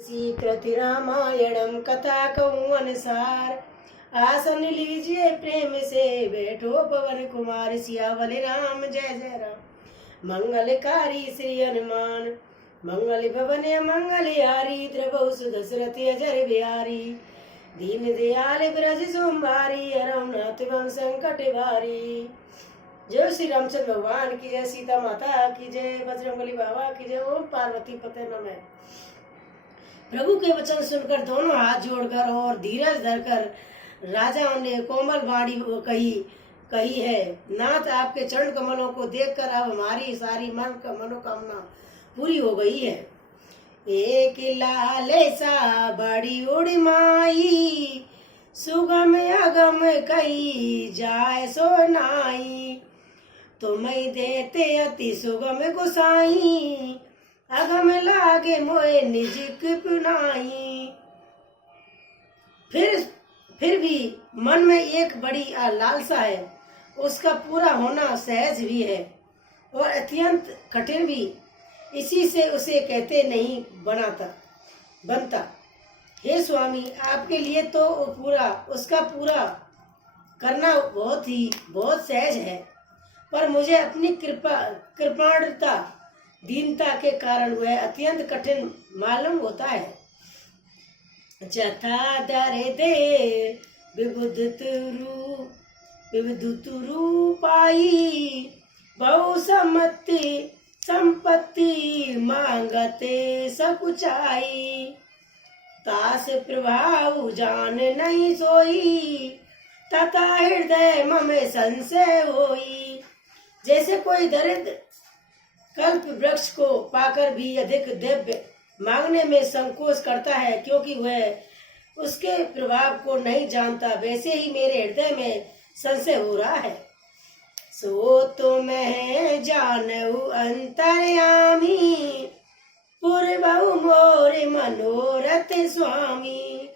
कृति रामायणम कथा कहूँ अनुसार। आसन लीजिए प्रेम से बैठो पवन कुमार। सियावल राम जय जय राम। मंगलकारी श्री हनुमान मंगल भवन मंगलहारी। द्रवहु सुदशरथ अजर बिहारी। दीन दयाल ब्रज सोमवारी। रघुनाथ वम संकट भारी। जय श्री रामचंद्र भगवान की जय। सीता माता की जय। बजरंगबली बाबा की जय। ओम पार्वती पते नमः। प्रभु के वचन सुनकर दोनों हाथ जोड़कर और धीरज धरकर राजाओं ने कोमल वाणी कही है। नाथ, आपके चरण कमलों को देखकर अब हमारी सारी मनोकामना पूरी हो गई है। एक लाले सा बड़ी उड़ी माई। सुगम अगम कही जाय सो नाई। तुम्हें देते अति सुगम गुसाई। अगम लागे मोए निज कृपनाई। फिर भी मन में एक बड़ी लालसा है। उसका पूरा होना सहज भी है और अत्यंत कठिन भी। इसी से उसे कहते नहीं बनता। हे स्वामी, आपके लिए तो उसका पूरा करना बहुत सहज है, पर मुझे अपनी कृपाणता दीनता के कारण वह अत्यंत कठिन मालूम होता है। जथा दरे दे विबुध रूपाई। बहु संपत्ति मांगते सकुचाई। तास प्रभाव जान नहीं सोई। तथा हृदय मम संशय होई। जैसे कोई दरिद्र कल्प वृक्ष को पाकर भी अधिक द्रव्य मांगने में संकोच करता है, क्योंकि वह उसके प्रभाव को नहीं जानता, वैसे ही मेरे हृदय में संशय हो रहा है। सो तो मैं जानऊ अंतर्यामी। पूर्वहु मोर मनोरथ स्वामी।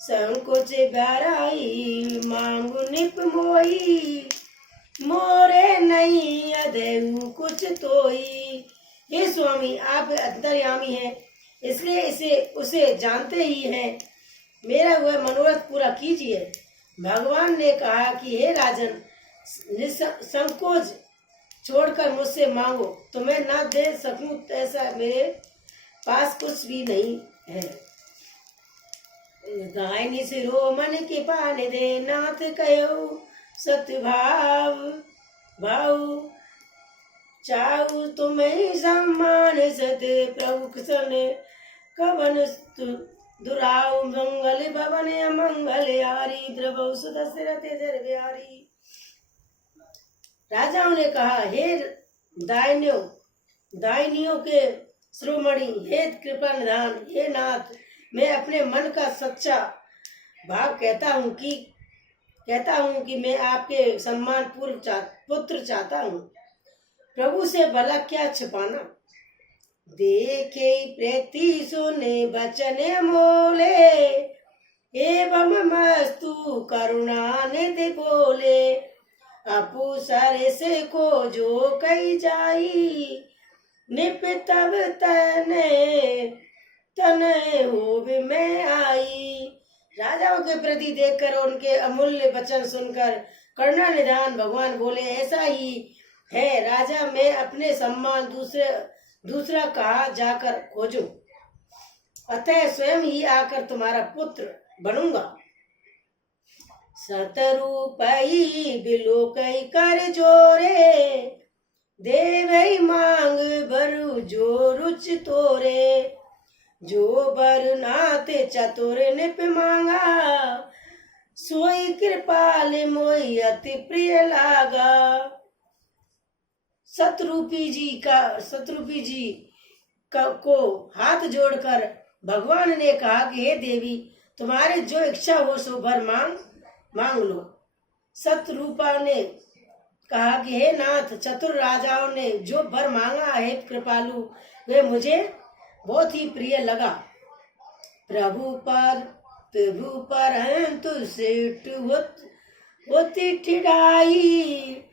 संकोच बराई मांगु निप मोई। मोरे नहीं अदेहु कुछ तोई। हे स्वामी, आप अंतर्यामी हैं, इसलिए उसे जानते ही हैं। मेरा वह मनोरथ पूरा कीजिए। भगवान ने कहा कि हे राजन, संकोच छोड़कर मुझसे मांगो। तुम्हें न दे सकूं ऐसा मेरे पास कुछ भी नहीं है। दाहिनी सिरो मन के पान दे। नाथ कहो सतभाव चाहू तुम्हें सम्मान सत। प्रभु किशन कवन दुराव। मंगल भवन मंगल हारी। द्रवहु सुदशरथ अजर बिहारी। राजाओं ने कहा, हे दायनियों के श्रोमणि, हे कृपा निधान, हे नाथ, मैं अपने मन का सच्चा भाव कहता हूँ कि मैं आपके सम्मान पुत्र चाहता हूँ। प्रभु से भला क्या छिपाना। देखे प्रीति सुने बचन मोले। एवं मस्तु करुणा निधि बोले। अपु सर से खोजो कई जाई। निप तब तने होब में आई। राजाओं के प्रति देखकर उनके अमूल्य वचन सुनकर करुणा निधान भगवान बोले, ऐसा ही है राजा, मैं अपने सम्मान दूसरा कहा जाकर खोजूं। अतः स्वयं ही आकर तुम्हारा पुत्र बनूंगा। सतरूपई बिलोकई कर जोरे। देवई मांग बरु जो रुच तोरे। जो बर नाथ चतुर निप मांगा। सोई कृपाल मोई अति प्रिय लागा। सतरूपी जी को हाथ जोड़कर भगवान ने कहा कि हे देवी, तुम्हारे जो इच्छा हो सो भर मांग लो। सतरूपा ने कहा कि हे नाथ, चतुर राजाओं ने जो भर मांगा है कृपालु, वे मुझे बहुत ही प्रिय लगा। प्रभु पर सेठ होती ठिड़ाई।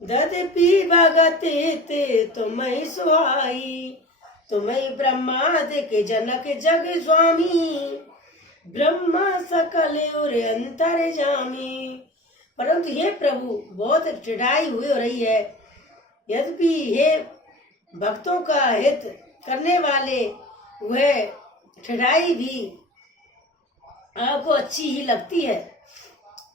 ददपी भगत ते तुम्हें सुहाई। तुम्हें ब्रह्मादि के जनक जग स्वामी, ब्रह्मा सकल और अंतर्यामी। परंतु ये प्रभु बहुत चिढ़ाई हुई हो रही है। यद्यपि ये भक्तों का हित करने वाले वह चिढ़ाई भी आपको अच्छी ही लगती है।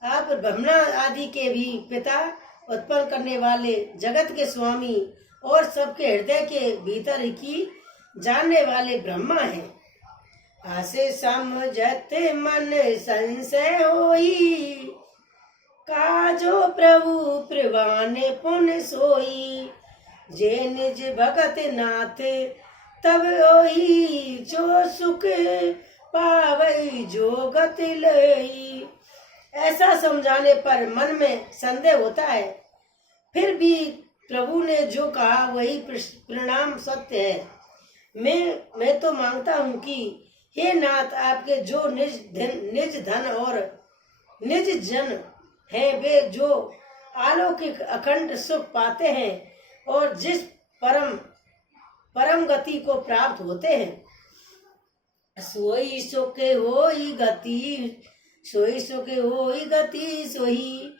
आप ब्रह्मा आदि के भी पिता, उत्पन्न करने वाले, जगत के स्वामी और सबके हृदय के भीतर की जानने वाले ब्रह्मा हैं। आसे समझते मन संशय होई, काजो प्रभु प्रवान पुन सोई। जे निज भगत नाथ तब ओही, जो सुख पावई जो गति लई। ऐसा समझाने पर मन में संदेह होता है, फिर भी प्रभु ने जो कहा वही परिणाम सत्य है। मैं तो मांगता हूँ कि हे नाथ, आपके जो निज धन और निज जन हैं, वे जो अलौकिक अखंड सुख पाते हैं और जिस परम गति को प्राप्त होते हैं, सोई सुख होई गति, सोई सुख होई गति सोई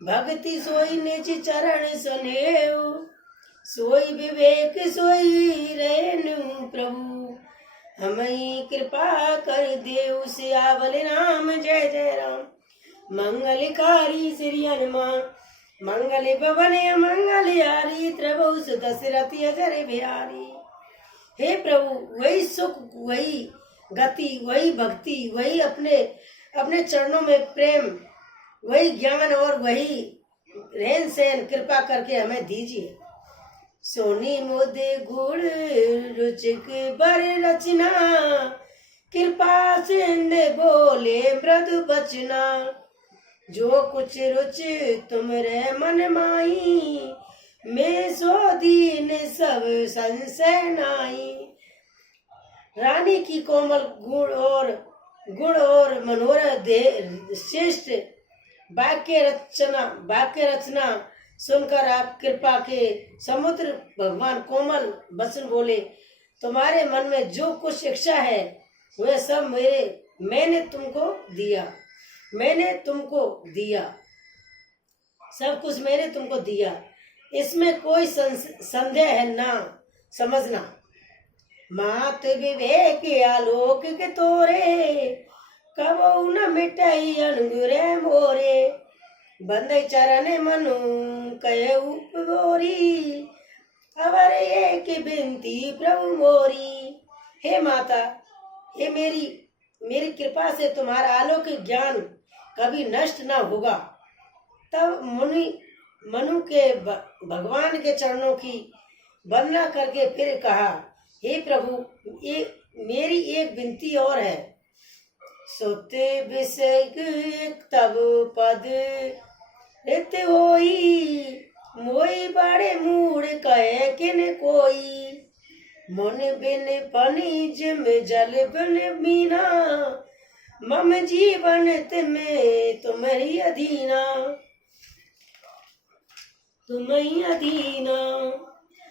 भक्ति, सोई निज चरण सुनेऊ, सोई विवेक सोई रेणु प्रभु। हमें कृपा कर देव, सियावल राम जय जय राम। मंगलकारी श्री हनुमान, मंगल भवन मंगल हारी, प्रभु दशरथ अजर बिहारी। हे प्रभु, वही सुख, वही गति, वही भक्ति, वही अपने चरणों में प्रेम, वही ज्ञान और वही रहन सहन कृपा करके हमें दीजिए। सोनी मोदे गुण रुचिक बर रचना, कृपा सिंधे बोले मृदु बचना। जो कुछ रुच तुमरे मन माही, मैं सो दीन सब संशय नाई। रानी की कोमल गुण और मनोहर श्रेष्ठ वाक्य रचना सुनकर आप कृपा के समुद्र भगवान कोमल वचन बोले। तुम्हारे मन में जो कुछ इच्छा है वह सब मैंने तुमको दिया, सब कुछ मैंने तुमको दिया। इसमें कोई संदेह है ना समझना। मात विवेक आलोक के तोरे, कबो न मिटाई अनुग्रह मोरे। बंदे चरण मनु कहे उपगोरी, अवर एक बिनती प्रभु मोरी। हे माता, हे मेरी कृपा से तुम्हारा अलौकिक ज्ञान कभी नष्ट न होगा। तब मनु के भगवान के चरणों की वंदना करके फिर कहा, हे प्रभु, मेरी एक विनती और है। सोते विषय तब पद रित होई, मोई बड़े मूड कहे किन कोई। मन बिन पानी जिम जल बिन मीना, मम जीवन में तुम्हारी अधीना, तुम्हारी अधीना।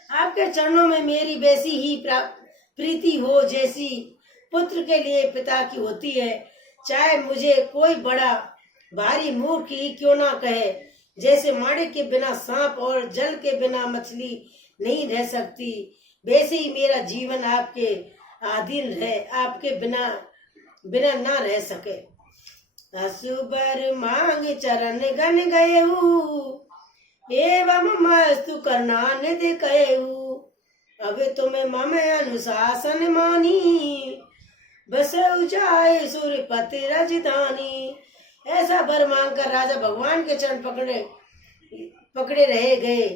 आपके चरणों में मेरी वैसी ही प्रीति हो जैसी पुत्र के लिए पिता की होती है। चाहे मुझे कोई बड़ा भारी मूर्ख ही क्यों ना कहे, जैसे माणिक के बिना सांप और जल के बिना मछली नहीं रह सकती, वैसे ही मेरा जीवन आपके अधीन है, आपके बिना ना रह सके। असुबर मांग चरण गन गएऊ, एवं मस्तु करना निधि कएऊ। अब तुम्हें मम अनुशासन मानी, बस जाए सूर्यपति राजधानी। ऐसा वर मांगकर राजा भगवान के चरण पकड़े रहे गए।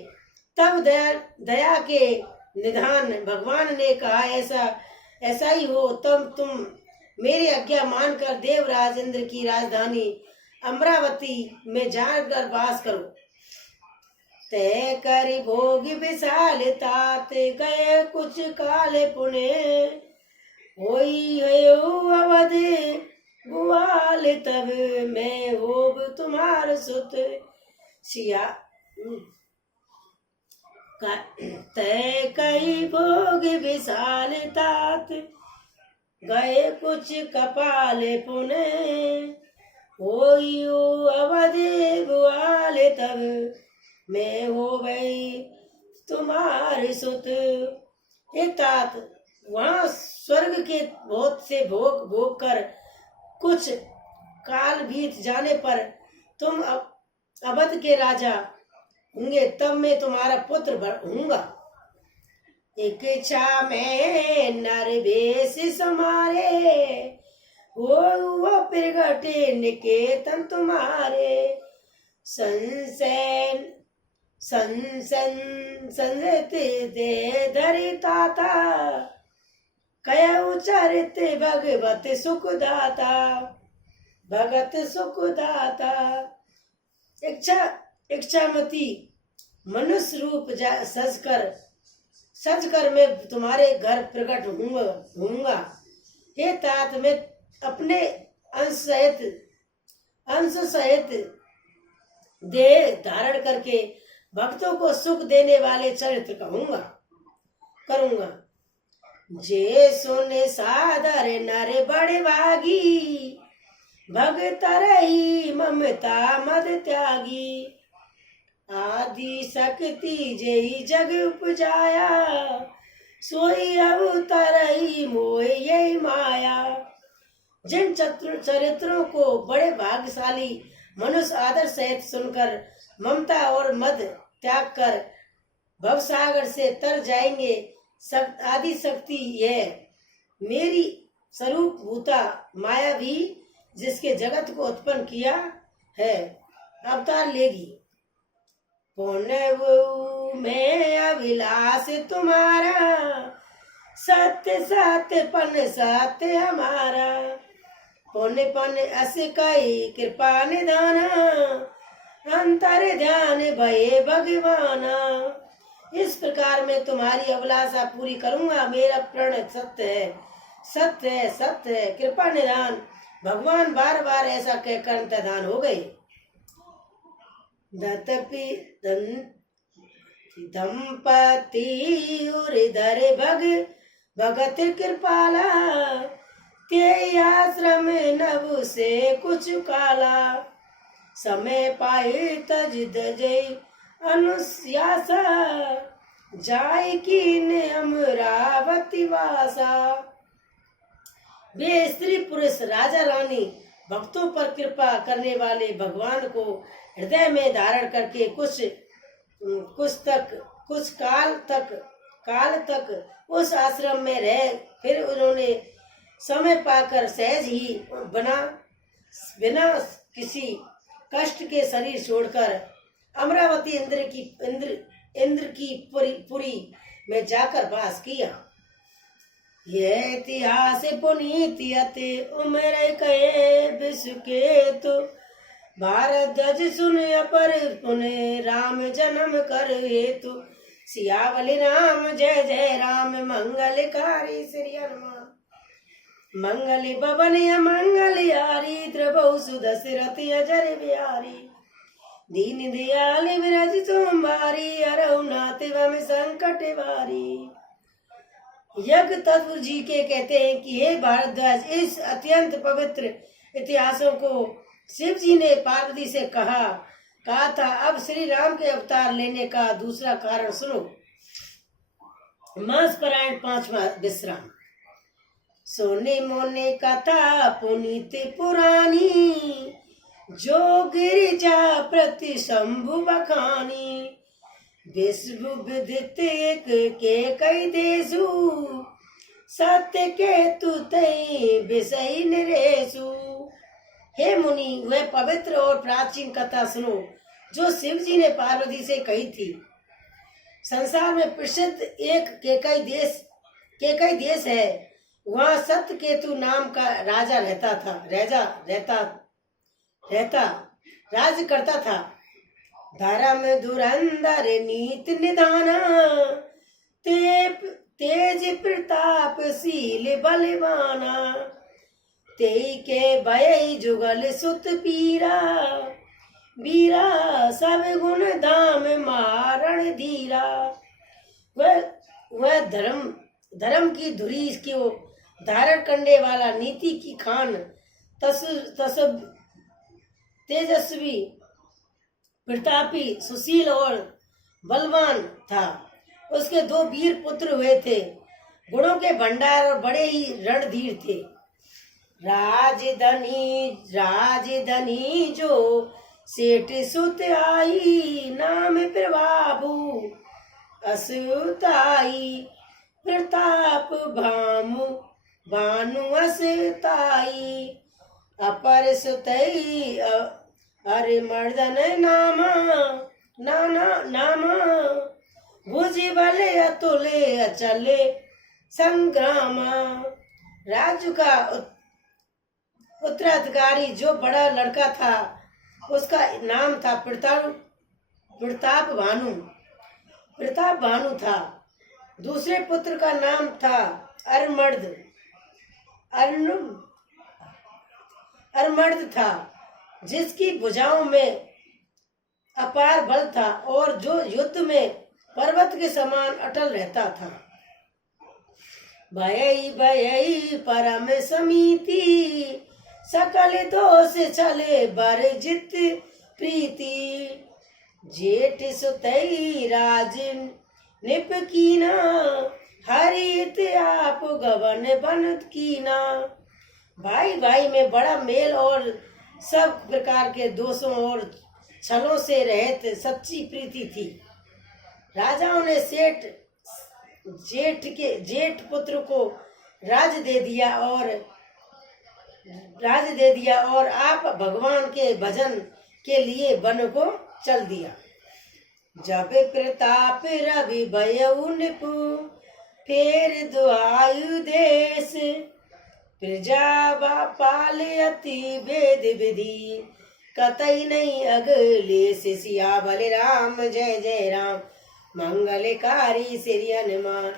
तब दया के निधान भगवान ने कहा, ऐसा ही हो, तब तुम मेरी आज्ञा मानकर देवराज इंद्र की राजधानी अमरावती में जाकर वास करो। तय करी भोग विशाल तात, गए कुछ काल पुणे। होई अवध गुआल, तब मैं होब तुम्हार सुत। सिया तय कई भोग विशाल तात, गए कुछ कपाल पुने, होइयो अवधि बुआल तब, मैं हो गई तुम्हारी सुत। हे तात, वहाँ स्वर्ग के बहुत से भोग भोग कर कुछ काल बीत जाने पर तुम अवध के राजा होंगे, तब मैं तुम्हारा पुत्र हूँगा। एक इच्छा में नर वेश समारे, वो प्रगटे निकेतन तुम्हारे। संसन संसत दे धरि ताता, कया चरित भगवत सुखदाता, भगत सुखदाता। इच्छामती मनुष्य रूप सजकर मैं तुम्हारे घर प्रकट होऊंगा। हे तात, मैं अपने अंश सहित देह धारण करके भक्तों को सुख देने वाले चरित्र करूंगा। जे सुने सादर नर बड़े भागी, भगत रही ममता मद त्यागी। आदि शक्ति जेहि जग उपजाया, सोई अवतरई मोह यही माया। जिन चरित्रों को बड़े भाग्यशाली मनुष्य आदर सहित सुनकर ममता और मद त्याग कर भवसागर से तर जाएंगे, आदि शक्ति यह मेरी स्वरूप भूता माया भी जिसके जगत को उत्पन्न किया है अवतार लेगी। पुण्य में अभिलाष तुम्हारा, सत्य सत्य पन सत्य हमारा। पुण्य पन अस कई कृपा निधाना, अंतर ध्यान भये भगवाना। इस प्रकार मैं तुम्हारी अभिलाषा पूरी करूंगा। मेरा प्रण सत्य है, सत्य है, सत्य है, कृपा निधान। भगवान बार बार ऐसा कहकर अंतर्धान हो गए। दंपति उधर भगत कृपाला, ते आश्रम नभ से कुछ काला। समय पाए तज दजई अनुस्यासा, जाय कीन अमरावती वासा। वे स्त्री पुरुष राजा रानी भक्तों पर कृपा करने वाले भगवान को हृदय में धारण करके कुछ काल तक उस आश्रम में रहे। फिर उन्होंने समय पाकर सहज ही बिना किसी कष्ट के शरीर छोड़कर अमरावती इंद्र की पुरी में जाकर वास किया। ये इतिहास पुनीत अति उम्र कहे विश्व तो, भारत ध्वज सुन अपर पुण्य राम जन्म कर हेतु। सियावली राम जय जय राम, मंगलकारी श्री हनुमान। मंगल भवन मंगल यारी, द्रबहु सुदशरथ अजर बिहारी। दीन दयाल विरज तुम्हारी, हरहु नाथ वम संकट वारी। यज्ञ तत्व जी के कहते हैं कि हे भारद्वाज, इस अत्यंत पवित्र इतिहासों को शिव जी ने पार्वती से कहा था। अब श्री राम के अवतार लेने का दूसरा कारण सुनो। मास परायण 5वां विश्राम। सोने मोने कथा पुनीत पुरानी, जो गिरिजा प्रति शंभु बखानी। विश्व विदित एक के कई देशु, सत्य के तुतई विषय नरेशु। हे मुनि, वह पवित्र और प्राचीन कथा सुनो जो शिव जी ने पार्वती से कही थी। संसार में प्रसिद्ध एक केकई देश है। वहाँ सत्य केतु नाम का राजा राज्य करता था। धर्म धुरंधर नीति निधाना, तेज प्रतापशील बलवाना। तेई के भय जुगल सुत पीरा, वीरा सब गुण धाम मारण धीरा। वह धर्म की धुरी को धारण करने वाला, नीति की खान, तेजस्वी, प्रतापी, सुशील और बलवान था। उसके 2 वीर पुत्र हुए थे, गुणों के भंडार और बड़े ही रणधीर थे। राजधनी जो सेठ सुत आई, नाम प्रभाबु असुताई, प्रताप भानु असताई, अपर सुतई अरे मर्दन नामा, भुजि बल अतुले अचले संग्रामा। राज्य का उत्तराधिकारी जो बड़ा लड़का था, उसका नाम था प्रताप भानु था। दूसरे पुत्र का नाम था अरमर्द था, जिसकी भुजाओं में अपार बल था और जो युद्ध में पर्वत के समान अटल रहता था। भयई परम समीति, सकल दोष चले बरजित प्रीति, जेठ सुतई राज निप कीना, हरित आप गवन बन कीना। भाई में बड़ा मेल और सब प्रकार के दोषों और छलों से रहित सच्ची प्रीति थी। राजाओं ने जेठ पुत्र को राज दे दिया और आप भगवान के भजन के लिए वन को चल दिया। जब प्रताप रवि भयउ निपु, फेर दुआयु देश, प्रजा पाल अति वेद विधि, कतई नहीं अगले सिया बल राम जय जय राम, मंगलकारी श्री हनुमान,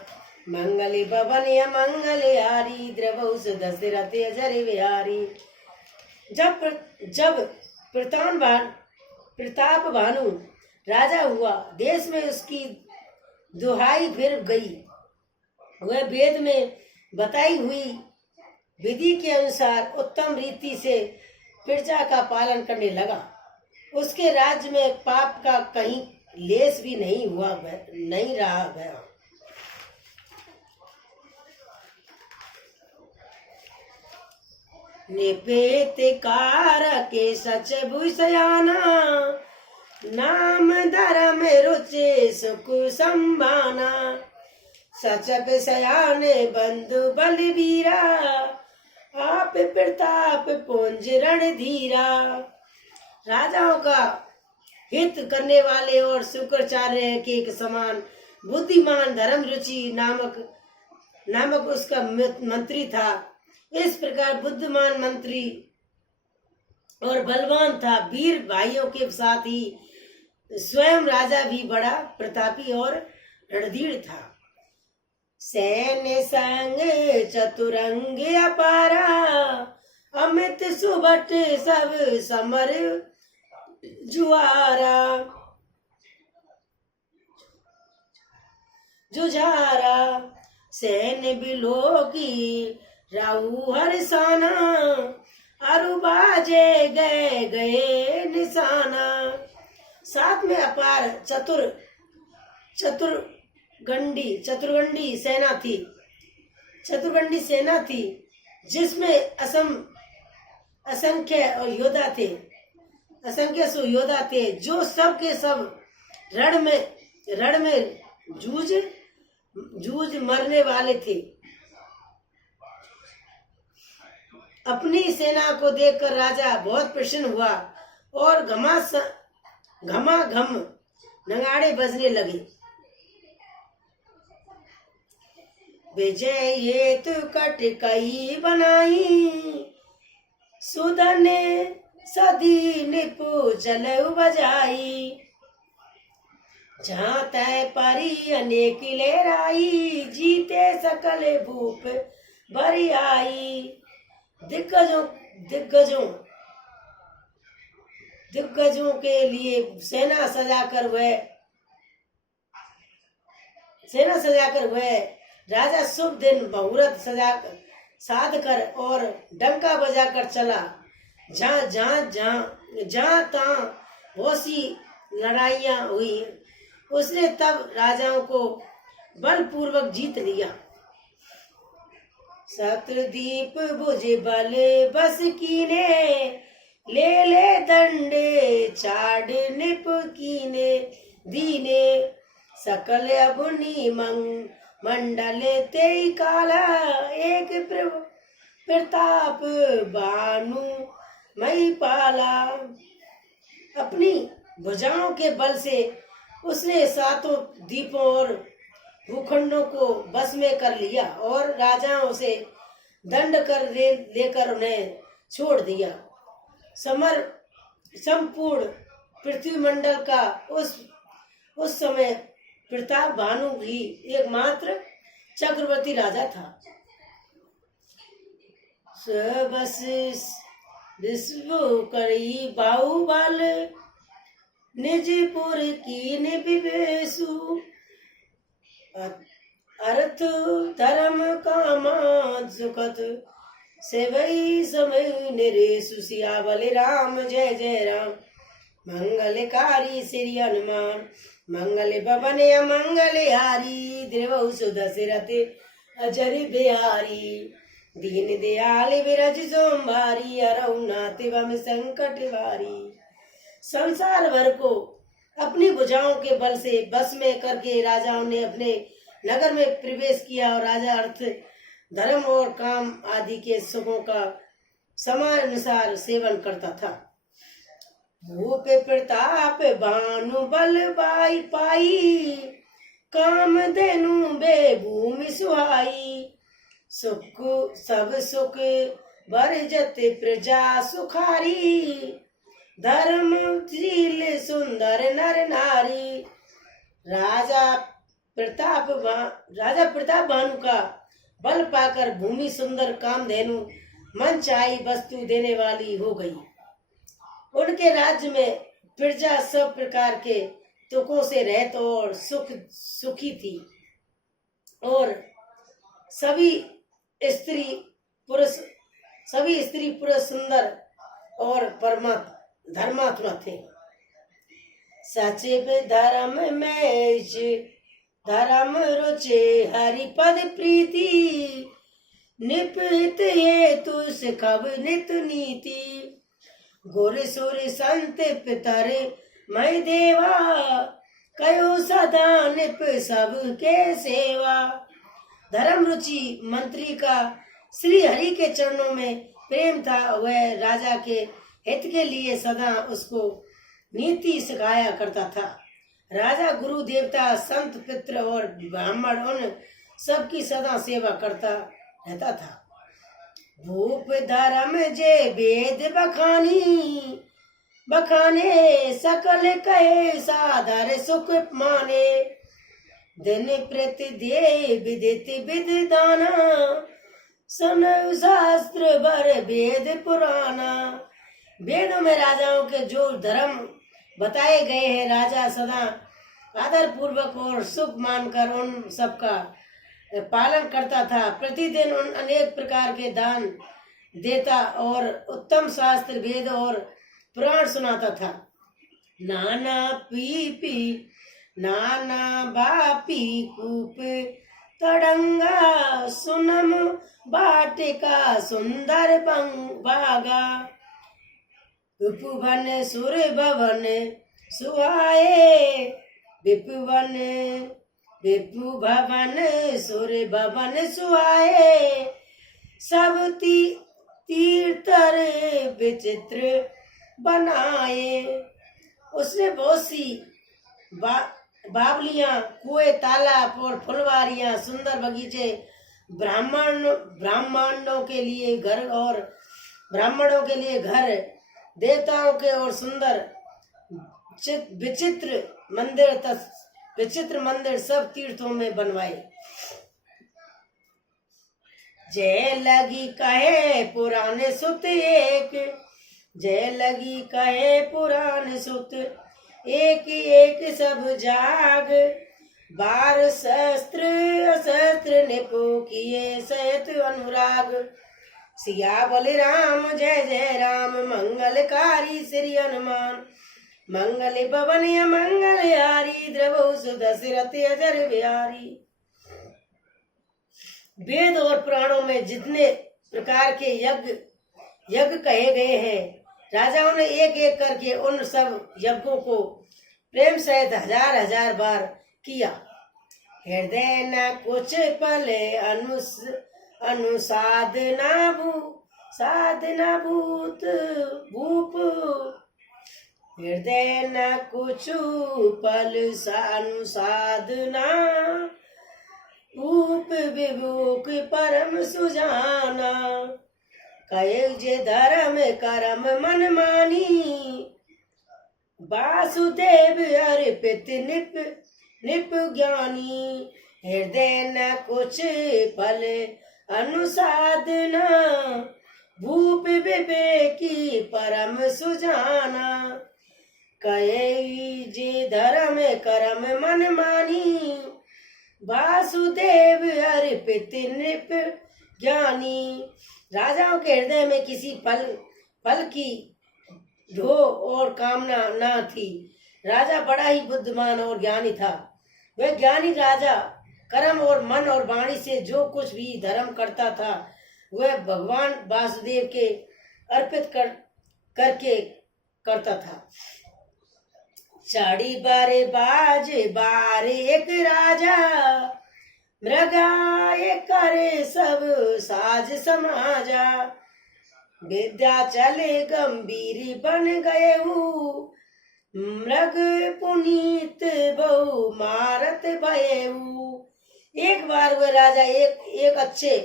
मंगल भवन मंगल हारी, द्रवौस दशरथ अजर बिहारी। जब प्रताप भानु राजा हुआ, देश में उसकी दुहाई फिर गई। वह वेद में बताई हुई विधि के अनुसार उत्तम रीति से प्रजा का पालन करने लगा। उसके राज्य में पाप का कहीं लेस भी नहीं रहा गया। निपेत कार के सच भूषयाना, नाम धर्म रुचि सुख संभाना, सच सयाने बंधु बलवीरा, आप प्रताप पुंज रणधीरा। राजाओं का हित करने वाले और शुक्राचार्य के एक समान बुद्धिमान धर्म रुचि नामक उसका मंत्री था। इस प्रकार बुद्धिमान मंत्री और बलवान था। वीर भाइयों के साथ ही स्वयं राजा भी बड़ा प्रतापी और रणधीर था। सैन्य संग चतुरंग अपारा, अमित सुबट सब समर जुझारा, सैन्य बिलो की राहु हरसाना, अरु बाजे गए निशाना। साथ में अपार चतुर्गंडी सेना थी, जिसमें असंख्य योद्धा थे, जो सब के सब रण में जूझ मरने वाले थे। अपनी सेना को देखकर राजा बहुत प्रसन्न हुआ और घमाघम नगाड़े बजने लगे। विजय हेतु कटकई बनाई, सुदन सदी निपु चलऊ बजाई, जहाँ तय परी अनेक लेराई, जीते सकल भूप भरी आई। दिग्गजों के लिए सेना सजाकर वह सेना सजाकर वह राजा शुभ दिन मुहूर्त सजा साध कर और डंका बजाकर चला। जहाँ तहाँ बहुत सी लड़ाइयाँ हुई। उसने तब राजाओं को बलपूर्वक जीत लिया। शत्रुदीप बुझे बल बस कीने, ले दंडे चाड़ निप कीने दीने, सकल अबुनी मंडल ते काला, एक प्रताप बानु मई पाला। अपनी भुजाओं के बल से उसने सातों द्वीपों और भूखंडों को बस में कर लिया और राजाओं से दंड कर लेकर उन्हें छोड़ दिया। संपूर्ण पृथ्वी मंडल का उस समय प्रताप भानु ही एकमात्र चक्रवर्ती राजा था। बस विश्व करी बाहुबल, निजपुर कीन विवेशु, अर्थ धर्म कामा सुखत, सेवई समय निरेशु। सियावल राम जय जय राम, मंगलकारी श्री हनुमान, मंगल भवन अमंगल हारी, द्रवहु सुदशरथ अजर बिहारी, दीन दयाल विरज सोमवारी, हरहु नाथ बम संकट भारी। संसार भर को अपनी भुजाओं के बल से बस में करके राजाओं ने अपने नगर में प्रवेश किया और राजा अर्थ धर्म और काम आदि के सुखों का समानुसार सेवन करता था। भूप प्रताप भानु बल बाई पाई, काम धेनु बे भूमि सुहाई, सुख सब सुख बरजत प्रजा सुखारी, धर्मशील सुंदर नर नारी। राजा प्रताप भानु का बल पाकर भूमि सुंदर, कामधेनु मन चाही वस्तु देने वाली हो गई। उनके राज्य में प्रजा सब प्रकार के तुकों से रहत और सुखी थी और सभी स्त्री पुरुष सुंदर और धर्मात्मा थे। सचिव धर्म में धर्म रुचे हरिपद प्रीति, निपित हेतु सिखब नित नीति, गुर सुर संत पितर मय देवा, कयो सदा निप सबके सेवा। धर्म रुचि मंत्री का श्री हरि के चरणों में प्रेम था। वह राजा के हित के लिए सदा उसको नीति सिखाया करता था। राजा गुरु देवता संत पित्र और ब्राह्मण उन सबकी सदा सेवा करता रहता था। भूप धर्म जे वेद बखाने, सकल कहे सादर सुख माने, दिन प्रति दे विदित विद्वाना, सुनौ शास्त्र वर वेद पुराना। वेदों में राजाओं के जो धर्म बताए गए हैं, राजा सदा आदर पूर्वक और सुख मानकर उन सबका पालन करता था। प्रतिदिन उन अनेक प्रकार के दान देता और उत्तम शास्त्र वेद और पुराण सुनाता था। नाना बापी कूप तड़ंगा, सुनम बाटिका सुंदर बागा, उपवन सुर भवन सुहाए, विपु भवन सुर भवन सुहाए, सब तीर्थर विचित्र बनाए। उसने बहुत सी बावलियां, कुएं, तालाब और फुलवारियां, सुंदर बगीचे, ब्राह्मणों के लिए घर और ब्राह्मणों के लिए घर, देवताओं के और सुंदर विचित्र मंदिर सब तीर्थों में बनवाए। जय लगी कहे पुराने सुत एक, जय लगी कहे पुराण सुत, एक एक सब जाग, बार शस्त्र अशस्त्र निपो किए सहित अनुराग। सिया बोले राम जय जय राम, मंगलकारी श्री हनुमान। मंगल भवन मंगल हारी, द्रवहु सुदशरथ अजर बिहारी। वेद और पुराणों में जितने प्रकार के यज्ञ कहे गए हैं, राजाओं ने एक एक करके उन सब यज्ञों को प्रेम सहित हजार हजार बार किया। हृदय न कुछ पल साधना भूत भूप। हृदय न कुछ पल अनुसाधना भूप विभूक परम सुजाना। कहे जे धर्म करम मन मानी, वासुदेव अर्पित निप ज्ञानी। हृदय न कुछ फल अनुसाधना, भूप विवेकी परम सुजाना। कहे जे धर्म करम मन मानी, वासुदेव अर्पित निप ज्ञानी। राजाओं के हृदय में किसी फल की ढो और कामना न थी। राजा बड़ा ही बुद्धिमान और ज्ञानी था। वह ज्ञानी राजा कर्म और मन और वाणी से जो कुछ भी धर्म करता था, वह भगवान वासुदेव के अर्पित करके करता था। चाड़ी बारे बाज बारे एक राजा, मृगाए करे सब साज समाजा। विद्या चले गंभीर बन गए हूँ, मृग पुनीत बहु मारत भयऊ। एक बार वह राजा एक अच्छे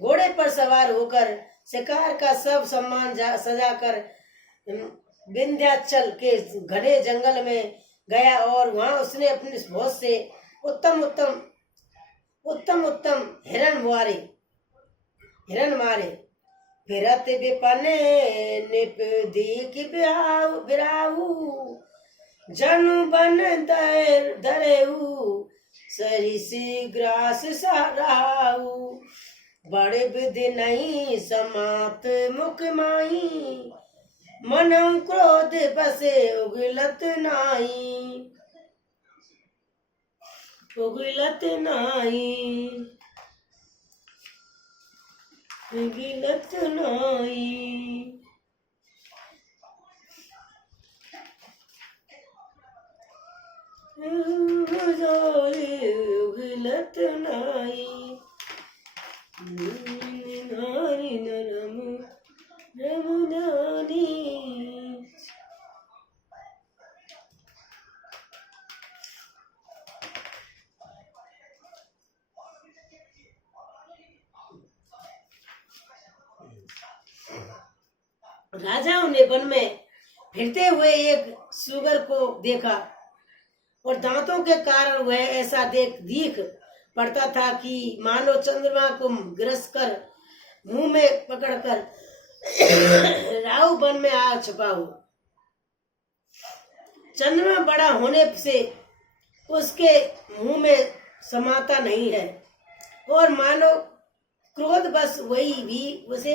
घोड़े पर सवार होकर शिकार का सब सम्मान सजाकर विंध्याचल के घने जंगल में गया और वहां उसने अपने बहुत से उत्तम उत्तम हिरण मारे। फिरत विपन निप दीख बिराहु, जनु बन धरेऊ सरिसी ग्रास सराऊ। बड़े विधि नहीं समात मुख माही, मनम क्रोध बसे उगलत नाई। उगलत नाई उगलत नाई। उगलत नाई नारी नरम रमुदानी। राजाओं ने वन में फिरते हुए एक सुगर को देखा और दांतों के कारण वह ऐसा दिख पड़ता था कि मानो चंद्रमा को ग्रस कर मुंह में पकड़कर राहु वन में आ छुपा हो। चंद्रमा बड़ा होने से उसके मुंह में समाता नहीं है और मानो क्रोध बस वही भी उसे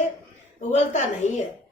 उगलता नहीं है।